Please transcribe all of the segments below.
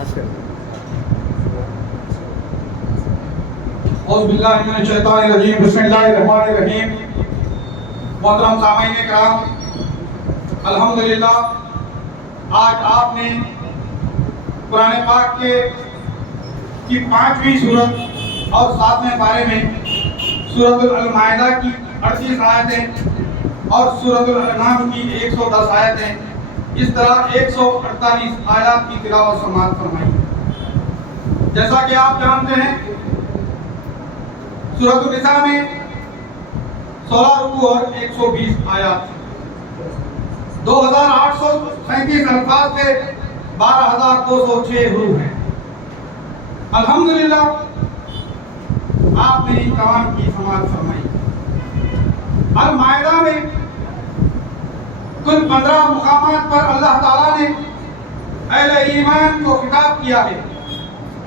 اعوذ باللہ من الشیطان الرجیم بسم اللہ الرحمن الرحیم. محترم سامعین کرام، الحمدللہ آج آپ نے قرآن پاک کی 5ویں سورت اور 7ویں پارے میں سورۃ المائدہ کی 38 آیتیں اور سورۃ الانعام کی 110 آیتیں، اس طرح 148 آیات کی تلاوت سماعت فرمائی. جیسا کہ آپ جانتے ہیں سورۃ النساء میں 16 رکوع اور 120 آیات، 2837 الفاظ سے 12206 حروف ہیں. الحمدللہ آپ نے ان تمام کی سماعت فرمائی. المائدہ میں کل 15 مقامات پر اللہ تعالیٰ نے اہل ایمان کو خطاب کیا ہے،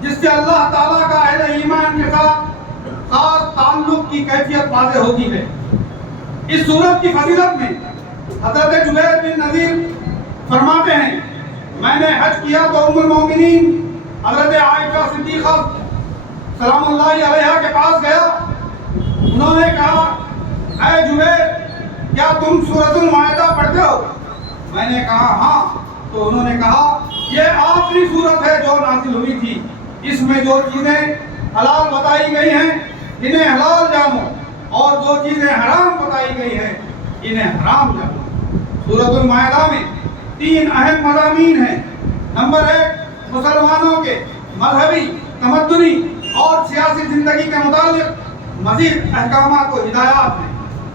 جس سے اللہ تعالیٰ کا اہل ایمان کے ساتھ خاص تعلق کی کیفیت واضح ہوتی ہے. اس سورت کی فضیلت میں حضرت جبیر بن نذیر فرماتے ہیں، میں نے حج کیا تو ام المومنین حضرت عائشہ صدیقہ سلام اللہ علیہا کے پاس گیا. انہوں نے کہا، اے جبیر کیا تم سورۃ المائدہ پڑھتے ہو؟ میں نے کہا ہاں. تو انہوں نے کہا، یہ آخری سورت ہے جو نازل ہوئی تھی، اس میں جو چیزیں حلال بتائی گئی ہیں انہیں حلال جانو، اور جو چیزیں حرام بتائی گئی ہیں انہیں حرام جانو. سورۃ المائدہ میں 3 اہم مضامین ہیں. نمبر 1، مسلمانوں کے مذہبی، تمدنی اور سیاسی زندگی کے متعلق مزید احکامات و ہدایات ہیں.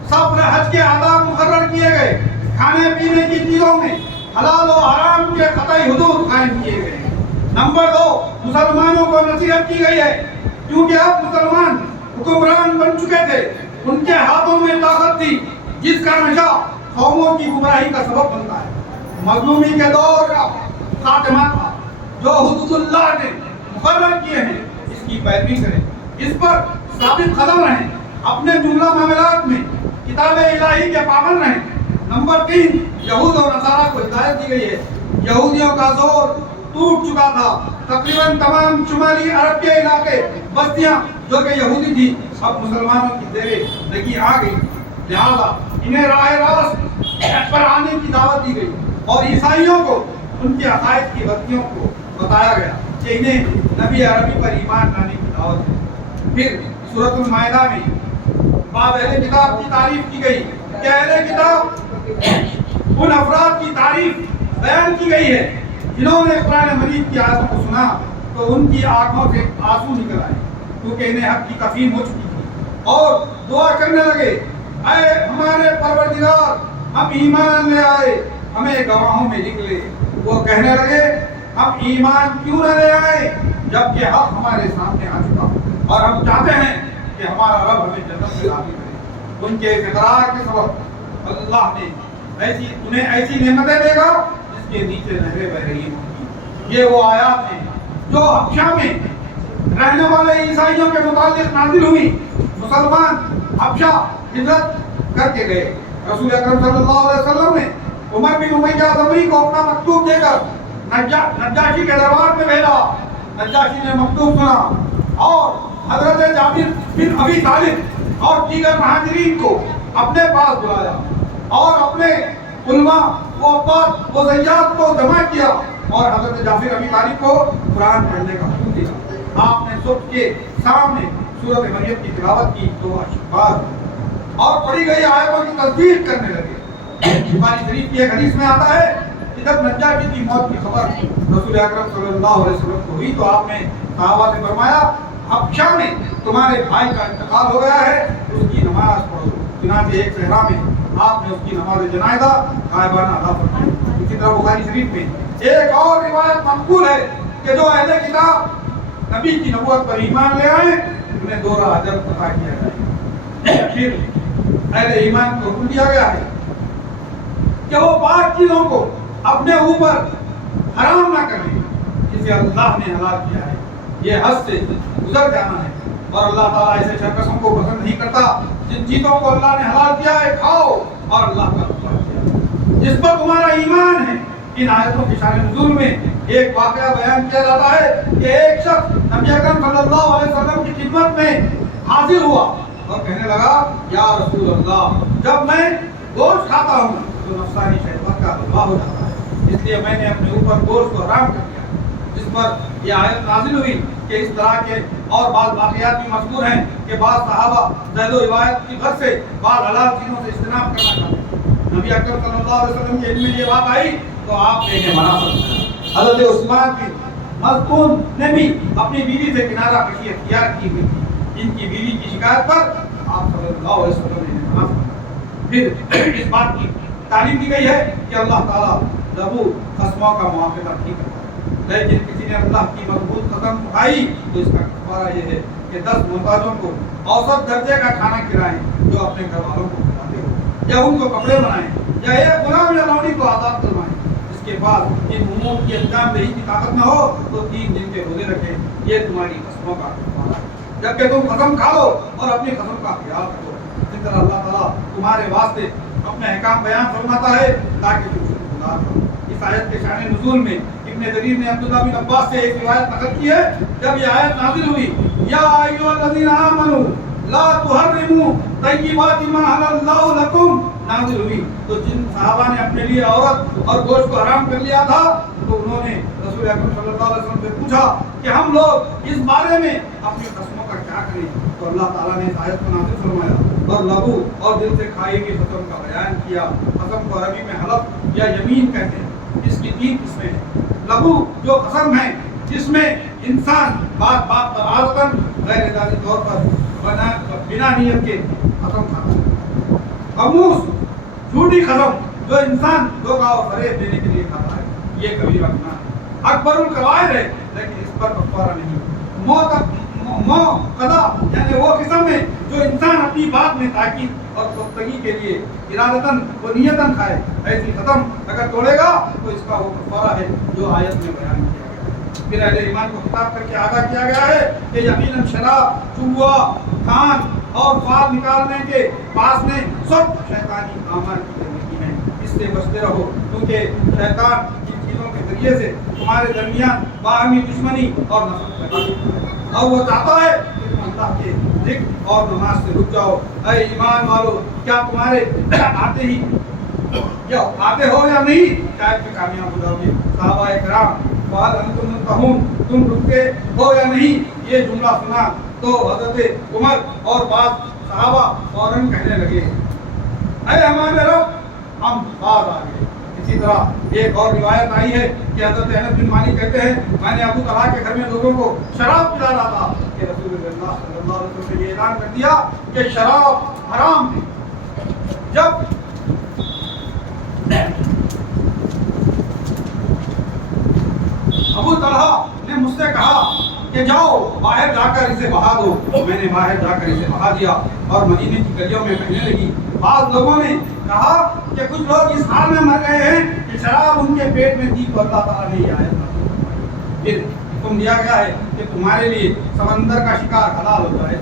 سفر حج کے آداب مقرر کیے گئے. کھانے پینے کی چیزوں میں حلال و حرام کے قطعی حدود قائم کیے گئے. نمبر 2، مسلمانوں کو نصیحت کی گئی ہے، کیونکہ اب مسلمان حکمران بن چکے تھے، ان کے ہاتھوں میں طاقت تھی جس کا نشہ قوموں کی گمراہی کا سبب بنتا ہے. مظلومی کے دور کا خاتمہ تھا. جو حدود اللہ نے مقرر کیے ہیں اس کی پیروی کریں، اس پر ثابت قدم رہیں، اپنے جملہ معاملات میں کتاب الہی کے پابند رہیں. نمبر 3، یہود اور نصارہ کو ہدایت دی گئی ہے. یہودیوں کا زور ٹوٹ چکا تھا. تقریباً تمام شمالی عرب کے علاقے، بستیاں جو کہ یہودی تھی، اب مسلمانوں کی زیر لگی آ گئی. لہذا انہیں راہ راست پر آنے کی دعوت دی گئی، اور عیسائیوں کو ان کے عقائد کی غلطیوں کو بتایا گیا کہ انہیں نبی عربی پر ایمان لانے کی دعوت ہے. پھر سورۃ المائدہ میں بعض اہل کتاب کی تعریف کی گئی کہ اہل کتاب ان افراد کی تعریف بیان کی گئی ہے جنہوں نے قرآن مجید کی آیتوں کو سنا تو ان کی آنکھوں سے آنسو نکل آئے، کیونکہ انہیں حق کی تفہیم ہو چکی تھی، اور دعا کرنے لگے، اے ہمارے پروردگار ہم ایمان لے آئے، ہمیں گواہوں میں لکھ لے. وہ کہنے لگے، ہم ایمان کیوں نہ لے آئے جبکہ حق ہمارے سامنے آ چکا، اور ہم چاہتے ہیں کہ ہمارا رب ہمیں جنت میں داخل کرے. ان کے اقرار کے سبب اللہ نے انہیں ایسی نعمتیں دے گا جس کے نیچے نہریں بہ رہی ہوں گی. یہ وہ آیات ہیں جو حبشہ میں رہنے والے عیسائیوں کے متعلق نازل ہوئی. مسلمان حبشہ ہجرت کر کے گئے. رسول اکرم صلی اللہ علیہ وسلم نے عمر بن امیہ ضمری کو اپنا مکتوب دے کر نجاشی کے دربار میں بھیجا. نجاشی نے مکتوب سنا اور حضرت جابر بن ابی طالب اور دیگر مہاجرین کو اپنے پاس بلایا اور اپنے علماء و عباد و زیاد کو جمع کیا اور حضرت جعفر ابی طالب کو قرآن پڑھنے کا حکم دیا. آپ نے سب کے سامنے سورۃ مریم کی تلاوت کی تو اشفاق اور پڑھی گئی آیتوں کی تصدیق کرنے لگے. بخاری شریف کی ایک حدیث میں آتا ہے کہ جب نجاشی کی موت کی خبر رسول اکرم صلی اللہ علیہ وسلم کو ہوئی تو آپ نے صحابہ سے فرمایا، حبشہ میں تمہارے بھائی کا انتقال ہو گیا ہے، اس کی نماز پڑھو. چنانچہ ایک صحرا میں آپ نے اس کی نماز جنازہ غائبانہ ادا فرمائی. اسی طرح بخاری شریف میں ایک اور روایت منقول ہے کہ جو اہل کتاب نبی کی نبوت پر ایمان لے آئے انہیں 2 اجر عطا کیا جائے. پھر اہل ایمان کو حکم دیا گیا ہے کہ وہ پاک چیزوں کو اپنے اوپر حرام نہ کریں جسے اللہ نے حلال کیا ہے. یہ حد سے گزر جانا ہے، اور اللہ تعالیٰ ایسے شرکسوں کو پسند نہیں کرتا. جن چیزوں کو اللہ نے حلال کیا ہے کھاؤ، اور اللہ کا حکم کیا جس پر تمہارا ایمان ہے ان آیتوں کی شان نزول میں ایک واقعہ بیان کیا جاتا ہے کہ ایک شخص نبی اکرم صلی اللہ علیہ وسلم کی خدمت میں حاضر ہوا اور کہنے لگا یا رسول اللہ جب میں گوشت کھاتا ہوں تو نفسانی شہوت کا غلبہ ہو جاتا ہے، اس لیے میں نے اپنے اوپر گوشت کو حرام کر دیا، جس پر یہ آیت نازل ہوئی کہ اس طرح کے اور بعض واقعات بھی مذکور ہیں کہ بعض صحابہ ذیل و روایت کی غرض سے بعض حلال چیزوں سے اجتناب کرنا چاہتے ہیں۔ نبی اکرم صلی اللہ علیہ وسلم کے علم میں یہ بات آئی تو آپ نے انہیں منع فرمایا۔ حضرت عثمان بن مظعون نے بھی اپنی بیوی سے کنارہ کشی اختیار کی ہوئی تھی، ان کی بیوی کی شکایت پر آپ صلی اللہ علیہ وسلم نے منع فرمایا۔ پھر اس بات کی تعلیم دی گئی ہے کہ اللہ تعالیٰ لغو قسموں کا مواخذہ نہیں کرتا، لیکن کسی نے اللہ کی مضبوط قسم اٹھائی تو اس کا کفارہ یہ ہے کہ 10 محتاجوں کو اوسط درجے کا کھانا کھلائیں جو اپنے گھر والوں کو کھلاتے ہو، یا ان کو کپڑے بنائیں، یا ایک غلام یا لونڈی کو آزاد کروائیں۔ اس کے بعد ان امور کی انجام دہی کی طاقت نہ ہو تو 3 دن کے روزے رکھیں، یہ تمہاری قسموں کا کفارہ ہے۔ جبکہ تم قسم کھا لو اور اپنی قسم کا خیال رکھو، اس طرح اللہ تعالیٰ تمہارے واسطے اپنے احکام بیان فرماتا ہے تاکہ تم شکر گزار ہو۔ اس آیت کے شان نزول میں ابن جریر نے عبداللہ بن عباس سے ایک روایت نقل کی ہے، جب یہ آیت نازل ہوئی یا ایھا الذین آمنوا لا تحرموا طیبات ما احل اللہ لکم نازل ہوئی تو جن صحابہ نے اپنے لیے عورت اور گوشت کو حرام کر لیا تھا تو انہوں نے رسول اکرم صلی اللہ علیہ وسلم سے پوچھا کہ ہم لوگ اس بارے میں اپنی قسموں کا کیا کریں، تو اللہ تعالیٰ نے اس آیت کو نازل فرمایا اور لغو اور دل سے کھائی ہوئی قسم کا بیان کیا۔ قسم کو عربی میں حلف یا یمین کہتے ہیں، اس کی 3 قسمیں ہیں۔ لغو جو قسم ہے جس میں انسان بات بات پر عادتاً غیر ارادی طور پر بنا نیت کے قسم کھاتا ہے۔ خاموش جھوٹی قسم جو انسان دھوکہ اور فریب دینے کے لیے کھاتا ہے، یہ کبیرہ گناہ ہے، اکبر الکبائر ہے، لیکن اس پر کفارہ نہیں۔ قضا یعنی وہ قسم ہے جو انسان اپنی بات میں تاکید اور پختگی کے لیے ارادتاً و نیتاً کھائے، ایسی قسم اگر توڑے گا تو اس کا وہ کفارہ ہے جو آیت میں بیان کیا گیا ہے۔ پھر اہل ایمان کو خطاب کر کے آگاہ کیا گیا ہے کہ یقیناً شراب، جوا، کان اور فال نکالنے کے پاس میں سب شیطانی اعمال کی زندگی ہے، اس سے بچتے رہو کیونکہ شیطان ان چیزوں کے ذریعے سے تمہارے درمیان باہمی دشمنی اور نفرت پیدا کرتا ہے، اور وہ چاہتا ہے کہ تم اللہ کے ذکر اور نماز سے رک جاؤ۔ اے ایمان والو، کیا تمہارے آتے ہو یا نہیں شاید کہ کامیاب ہو جاؤ گے۔ صحابہ کرام فہل انتم منتہون، تم رکتے ہو یا نہیں؟ یہ جملہ سنا تو حضرت عمر اور بعض صحابہ فوراً کہنے لگے اے ہمارے رب ہم باز آ گئے۔ اسی طرح ایک اور روایت آئی ہے کہ حضرت انس بن مالک کہتے ہیں میں نے ابو طلحہ کے گھر میں لوگوں کو شراب پلا رہا تھا کہ رسول اللہ صلی اللہ علیہ وسلم نے یہ اعلان کر دیا کہ شراب حرام ہے۔ جب ابو طلحہ نے مجھ سے کہا کہ جاؤ باہر جا کر اسے بہا دو، میں نے باہر جا کر اسے بہا دیا اور مدینے کی گلیوں میں بہنے لگی۔ بعض لوگوں نے کہا کہ کچھ لوگ اس حال میں مر گئے ہیں کہ شراب ان کے پیٹ میں تھی تو اللہ تعالیٰ نے یہ آیت نازل فرمائی۔ پھر حکم دیا گیا ہے کہ تمہارے لیے سمندر کا شکار حلال ہو جائے،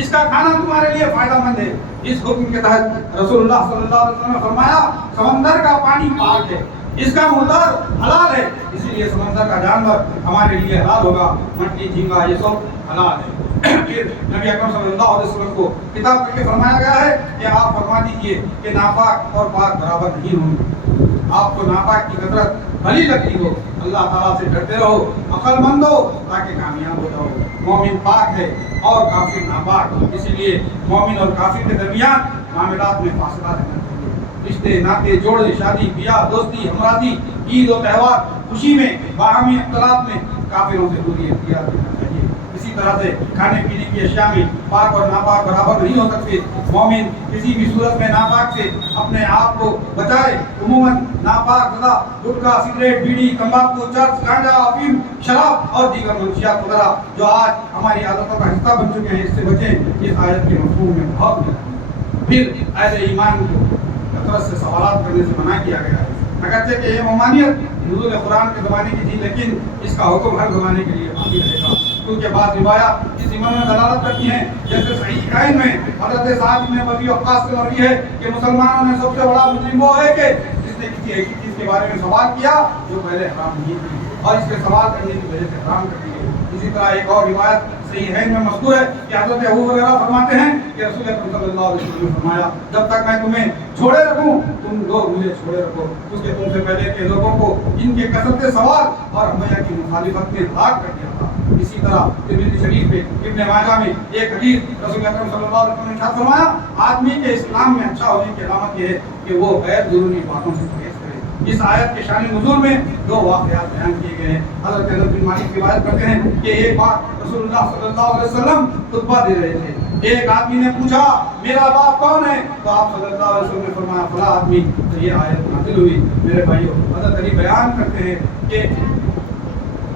اس کا کھانا تمہارے لیے فائدہ مند ہے۔ اس حکم کے تحت رسول اللہ صلی اللہ علیہ وسلم نے فرمایا سمندر کا پانی پاک ہے، اس کا مردار حلال ہے، اسی لیے سمندر کا جانور ہمارے لیے حلال ہوگا، مچھلی، جھینگا یہ سب حلال ہے۔ پھر نبی اکرم صلی اللہ علیہ وسلم کو خطاب کر کے فرمایا گیا ہے کہ آپ فرما دیجئے کہ ناپاک اور پاک برابر نہیں ہوں گے۔ آپ کو ناپاک کی کثرت بھلی لگتی ہو، اللہ تعالیٰ سے ڈرتے رہو، عقل مند ہو تاکہ کامیاب ہو جاؤ۔ مومن پاک ہے اور کافر ناپاک، اسی لیے مومن اور کافر کے درمیان معاملات میں فاصلہ رہنا چاہیے۔ رشتے، ناطے، جوڑے، شادی، بیاہ، دوستی، ہمراتی، عید و تہوار، خوشی میں، باہمی اختلاط میں کافروں سے دوری اختیار کرنا چاہیے۔ اسی طرح سے کھانے پینے کی اشیاء میں پاک اور ناپاک برابر نہیں ہو سکتے۔ مومن کسی بھی صورت میں ناپاک سے اپنے آپ کو بچائے۔ عموماً ناپاک غذا، گٹکا، سگریٹ، بیڑی، تمباکو، چرس، گانجا، افیم، شراب اور دیگر منشیات وغیرہ جو آج ہماری عادتوں کا حصہ بن چکے ہیں، اس سے بچیں۔ اس آیت کے مفہوم میں بہت ملا ہے۔ پھر اہل ایمان کو کثرت سے سوالات کرنے سے منع کیا گیا ہے، اگرچہ کہ یہ ممانعت نزول قرآن کے زمانے کی تھی، لیکن اس کا حکم ہر زمانے کے لیے باقی رہے گا، کیونکہ بعض روایات اس ایمان میں دلالت کرتی ہیں، جیسے صحیحین میں حضرت سعد بن ابی وقاص سے مروی ہے کہ مسلمانوں میں سب سے بڑا مجرم وہ ہے کہ جس نے کسی ایسی چیز کے بارے میں سوال کیا جو پہلے حرام نہیں تھی اور اس کے سوال کرنے کی وجہ سے حرام کر دی گئی۔ اسی طرح ایک اور روایت صحیحین میں مذکور ہے کہ حضرت ابو ہریرہ فرماتے ہیں کہ رسول اکرم صلی اللہ علیہ وسلم نے فرمایا جب تک میں تمہیں چھوڑے رکھوں تم لوگ مجھے چھوڑے رکھو، اس کے تم سے پہلے کے لوگوں کو ان کے کثرت سوال اور ہمیہ کی مخالفت میں ہلاک کر دیا تھا۔ اسی طرح ترمذی شریف میں ابن ماجہ میں ایک حدیث رسول اکرم صلی اللہ علیہ وسلم نے ارشاد فرمایا آدمی کے اسلام میں اچھا ہونے کی علامت یہ ہے کہ وہ غیر ضروری باتوں سے پرہیز کرے۔ اس آیت کے شان نزول میں دو واقعات بیان کیے گئے ہیں۔ حضرت انس بن مالک روایت کرتے ہیں کہ ایک بار رسول اللہ صلی اللہ علیہ وسلم خطبہ دے رہے تھے، ایک آدمی نے پوچھا میرا باپ کون ہے؟ تو آپ صلی اللہ علیہ وسلم نے فرمایا فلاں آدمی۔ تو یہ آیت نازل ہوئی۔ میرے بھائیو، حضرت علی بیان کرتے ہیں کہ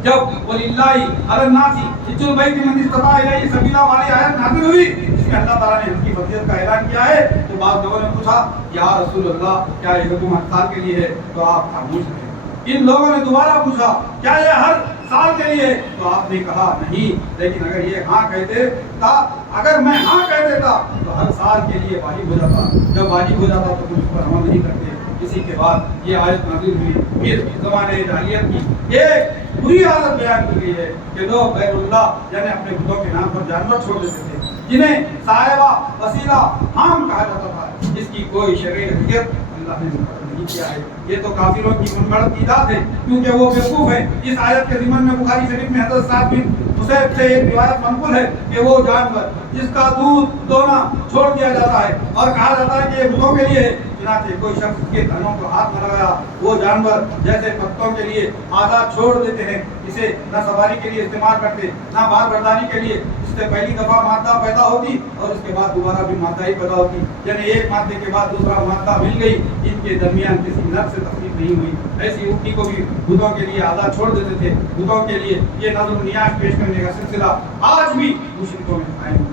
جب وللہ علی الناس حج البیت من استطاع الیہ سبیلا والی آیت نازل ہوئی جس میں اللہ تعالیٰ نے اس کی فضیلت کا اعلان کیا ہے، تو بعض لوگوں نے پوچھا یا رسول اللہ کیا یہ حکم ہر سال کے لیے ہے؟ تو آپ خاموش رہے۔ ان لوگوں نے دوبارہ پوچھا کیا یہ ہر سال کے لیے؟ تو آپ نے کہا نہیں، لیکن اگر یہ ہاں کہتے تا اگر میں ہاں کہہ دیتا تو ہر سال کے لیے واجب ہو جاتا، جب واجب ہو جاتا تو اس پر عمل نہیں کرتے۔ اسی کے بعد یہ آیت نازل ہوئی۔ پھر زمانے جاہلیت کی ایک بری عادت بیان کی گئی ہے کہ لوگ غیر اللہ یعنی اپنے بتوں کے نام پر جانور چھوڑ دیتے تھے جنہیں صاحبہ وسیلہ عام کہا جاتا تھا، جس کی کوئی شرعی حیثیت اللہ نے مقرر نہیں کیا ہے۔ یہ تو کافروں کی منگڑت ایجاد ہے کیونکہ وہ بیوقوف ہے۔ اس آیت کے ضمن میں بخاری شریف میں حضرت سعد بن حسین سے ایک روایت منقول ہے کہ وہ جانور جس کا دودھ دونا چھوڑ دیا جاتا ہے اور کہا جاتا ہے کہ یہ بتوں کے لیے ہے، چنانچہ کوئی شخص کے دھنوں کو ہاتھ نہ لگایا، وہ جانور جیسے پتوں کے لیے آزاد چھوڑ دیتے ہیں، اسے نہ سواری کے لیے استعمال کرتے نہ بار برداری کے لیے، اس سے پہلی دفعہ مادہ پیدا ہوتی اور اس کے بعد دوبارہ بھی مادہ ہی پیدا ہوتی، یعنی ایک مادے کے بعد دوسرا مادہ مل گئی، ان کے درمیان کسی نر سے تفریق نہیں ہوئی۔ ایسی اونٹی کو بھی بتوں کے لیے آزاد چھوڑ دیتے تھے۔ بتوں کے لیے یہ نظر و نیاز پیش کرنے کا سلسلہ آج بھی مشرکوں میں قائم ہے۔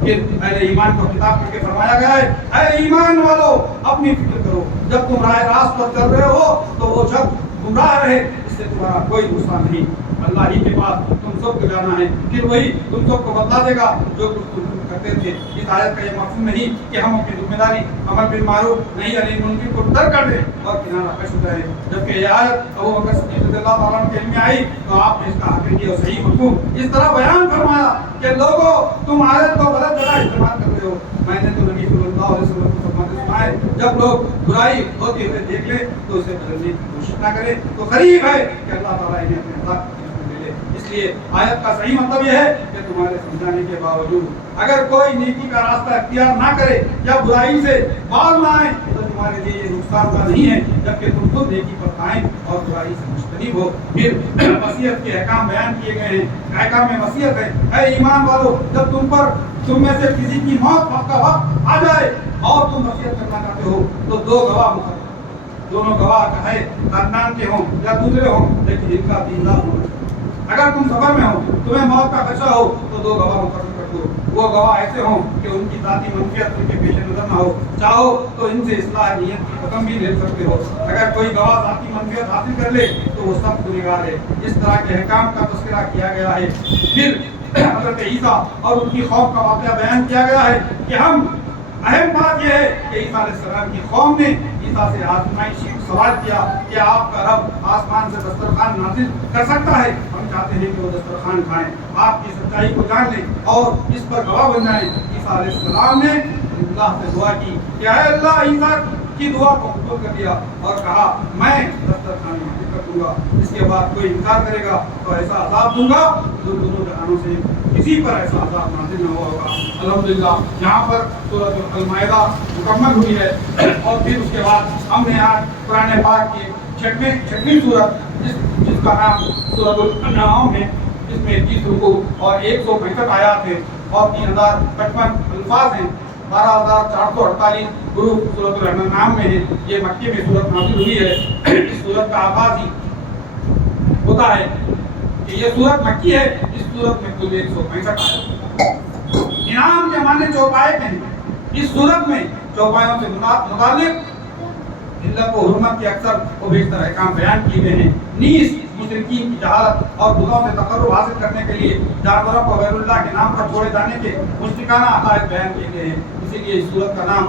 پھر اہل ایمان کو خطاب کر کے فرمایا گیا ہے اے ایمان والو اپنی فکر کرو، جب تم راہ راست پر چل رہے ہو تو وہ شخص گمراہ رہے، اس سے تمہارا کوئی غصہ نہیں، اللہ ہی کے پاس تم سب کو جانا ہے، پھر وہی تم سب کو بتلا دے گا جو کچھ تم کرتے تھے۔ اس آیت کا یہ مفہوم نہیں کہ ہم اپنی ذمہ داری امر بالمعروف نہی عن المنکر کو ترک کر دیں اور کنارہ کش ہو جائیں، جبکہ یہ آیت ابو بکر صدیق رضی اللہ تعالیٰ عنہ کے علم میں آئی تو آپ نے اس کا حقیقی اور صحیح مفہوم اس طرح بیان فرمایا کہ لوگوں تم آیت کو غلط جگہ استعمال کر رہے ہو۔ میں نے تو نبی صلی اللہ علیہ وسلم کو فرماتے سنا ہے جب لوگ برائی ہوتے ہوئے دیکھ لیں تو اسے بدلنے کی کوشش نہ کریں تو قریب ہے کہ اللہ تعالیٰ انہیں اپنے عذاب میں لے لے۔ اس لیے آیت کا صحیح مطلب یہ ہے کہ تمہارے سمجھانے کے باوجود اگر کوئی نیکی کا راستہ اختیار نہ کرے یا برائی سے باز نہ آئے تو تمہارے لیے یہ نقصان دہ نہیں ہے، جبکہ تم خود نیکی پر قائم اور برائی سے مجتنب ہو۔ پھر وصیت کے احکام بیان کیے گئے ہیں۔ احکام وصیت ہے اے ایمان والو جب تم میں سے کسی کی موت کا وقت آ جائے اور تم وصیت کرنا چاہتے ہو تو دو گواہ مقرر، دونوں گواہ چاہے خاندان کے ہوں یا دوسرے ہوں لیکن ان کا دیندار ہونا چاہیے۔ اگر تم سفر میں ہو تمہیں موت کا خدشہ ہو تو دو گواہ مقرر کر دو، وہ گواہ ایسے ہوں کہ ان کی ذاتی منفیت ان کے پیش نظر نہ ہو، چاہو تو ان سے اصلاح نیت کی حکم بھی لے سکتے ہو، اگر کوئی گواہ ذاتی منفیت حاصل کر لے تو وہ سخت گنہگار ہے۔ اس طرح کے احکام کا تذکرہ کیا گیا ہے۔ پھر حضرت عیسیٰ اور ان کی خوف کا واقعہ بیان کیا گیا ہے کہ اہم بات یہ ہے کہ عیسیٰ علیہ السلام کی قوم نے عیسیٰ سے آزمائشی سوال کیا کہ آپ کا رب آسمان سے دسترخوان نازل کر سکتا ہے؟ ہم چاہتے ہیں کہ وہ دسترخوان کھائیں، آپ کی سچائی کو جان لیں اور اس پر گواہ بن جائیں۔ عیسیٰ علیہ السلام نے اللہ سے دعا کی کہ اے اللہ عیسیٰ کی دعا کو قبول کر لیا اور کہا میں دسترخوان نازل کر دوں گا، اس کے بعد کوئی انکار کرے گا تو ایسا عذاب دوں گا جو دونوں جہانوں سے کسی پر ایسا عذاب نازل نہ ہوا ہوگا۔ الحمدللہ یہاں پر سورۃ المائدہ مکمل ہوئی ہے اور پھر اس کے بعد ہم نے آج قرآن پاک کی چھٹویں سورت جس کا نام سورۃ الانعام ہے، جس میں 30 رکوع اور 165 آیات ہیں اور 3055 الفاظ ہیں، 12448 حروف سورۃ الانعام میں ہیں۔ یہ مکی میں سورت نازل ہوئی ہے۔ اس سورت کا آغاز ہی ہوتا ہے کہ یہ سورت مکی ہے۔ اس سورت میں کل 165 آیات، انعام کے معنی چوپائے کے ہیں۔ اس سورت میں چوپایوں سے متعلق علت و حرمت کے اکثر و بیشتر احکام بیان کیے گئے ہیں۔ نیز مشرکین کی جہالت اور بتوں سے تقرب حاصل کرنے کے لیے جانوروں کو غیر اللہ کے نام پر چھوڑے جانے کے مشرکانہ عقائد بیان کیے گئے ہیں، اسی لیے اس سورت کا نام